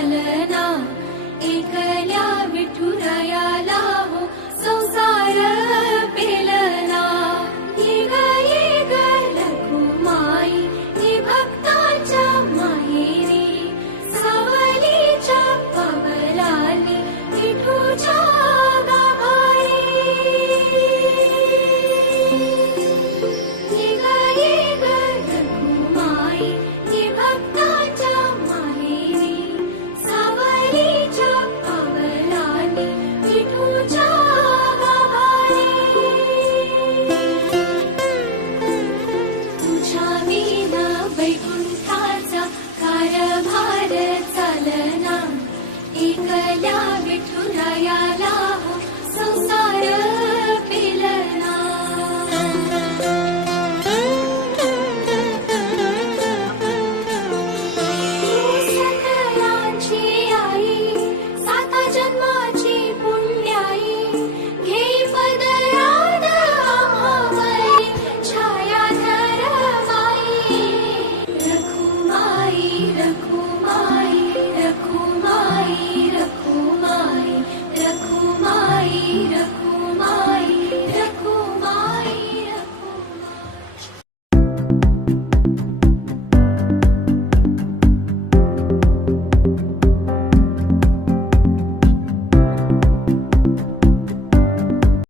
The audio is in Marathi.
चालना, एकल्या विठुरायाला हो संसार पेलना। ये ग रखुमाई ही भक्ताच्या माहेरी, सावलीच्या पावलांनी विठूच्या गाभारी। ये ग रखुमाई ही भक्ताच्या माहेरी, सावलीच्या पावलांनी विठूच्या गाभारी। तुझ्या विना वैकुंठाचा कारभार चालना, एकल्या विठुरायाला हो संसार